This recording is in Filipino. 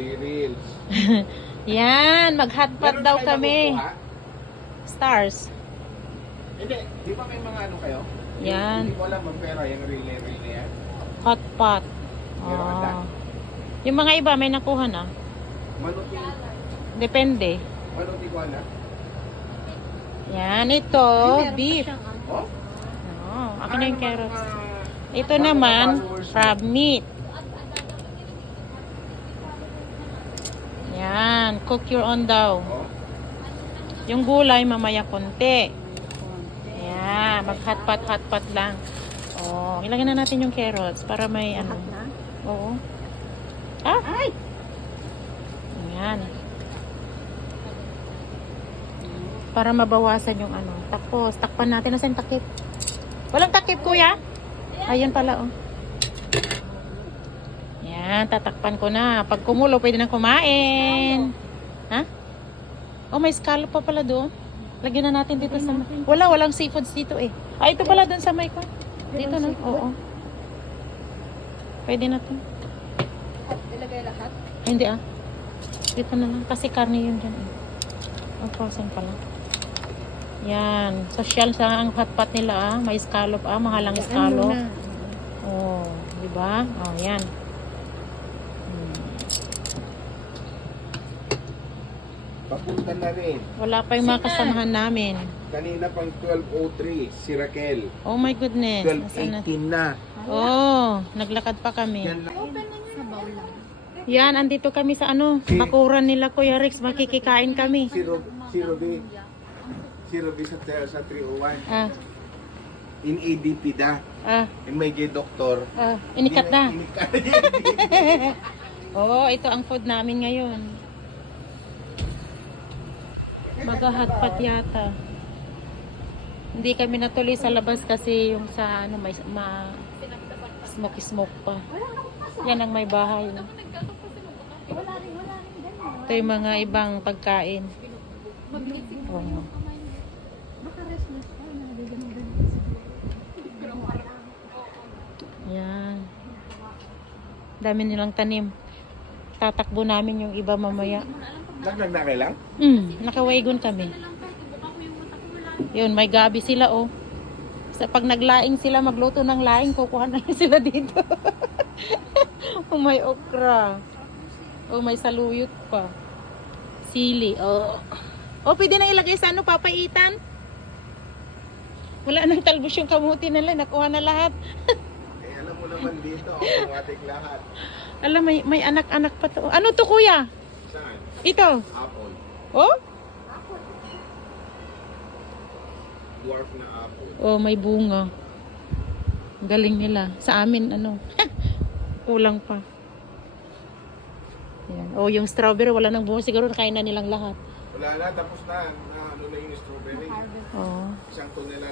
B-reels. Yan, mag-hotpot daw kami. Stars. Hindi, di ba may mga ano kayo? Yan. Hindi ko alam ang pera, yung relay-relay na yan. Hotpot. Oh. Yung mga iba may nakuha na. Manuti, Depende. manuti ko na. Yan, ito, beef. Oh? Oh, akin na yung Ah, carrots. mga- Ito naman, crab meat. Yan, cook your own daw. Yung gulay, mamaya konti. Yan, mag-hotpot, hotpot lang. Oh, ilagyan na natin yung carrots para may ano. Oo. Ah? Ay! Yan. Para mabawasan yung ano. Tapos, takpan natin. Nasaan takip? Walang takip, kuya? Ayan pala, oh. Yan, tatakpan ko na. Pag kumulo, pwede na kumain. Ha? Oh, may scallop pa pala doon. Lagyan na natin dito sa... Wala, walang seafoods dito eh. Ah, ito pala doon sa may ko. Dito na. Oo. Pwede na to. Ilagay lahat? Hindi ah. Dito na lang. Kasi karne yun dyan eh. Oh, frozen pala. Yan. Social sa ang hotpot nila ah. May scallop ah. Mahalang scallop. Oh, di ba? Oh, yan. Hmm. Papunta na rin. Wala pa yung mga kasamahan namin. Kanina pang 12.03, si Raquel. Oh my goodness. Nasaan na? 12.18 na. Oh, naglakad pa kami. Yan andito kami sa ano, bakuran nila Kuya Rex, makikikain kami. Si, Rob, si Ruby. Si Ruby sa, sa 301. Ah, In ADP da. ah, In may doktor. ah, inikat na. Inikat Oo, ito ang food namin ngayon. Magahatpat yata. Hindi kami natuloy sa labas kasi yung sa ano may ma smoky smoke pa. Yan ang may bahay. Ito yung mga ibang pagkain. Siguro. Yan. Dami nilang tanim. Tatakbo namin yung iba mamaya. Laglag na kailang? Mm, nakawaygon kami. Yun, may gabi sila oh. Sa pag naglaing sila, magluto ng laing, kukuha na sila dito. oh, may okra. Oh, may saluyot pa. Sili. Oh. Oh, pwede na ilagay sa ano, papaitan. Wala nang talbos yung kamuti nila, nakuha na lahat. Eh, alam mo naman dito, automatic lahat. Alam, may, may anak-anak pa to. Ano to, kuya? Saan? Ito. Apple. Oh? Dwarf na apple. Oh, may bunga. Galing nila. Sa amin, ano, kulang pa. Yan. Oh, yung strawberry, wala nang bunga. Siguro nakain na nilang lahat. Wala na, tapos na. na ano na yung strawberry. Oh. Isang ton na lang.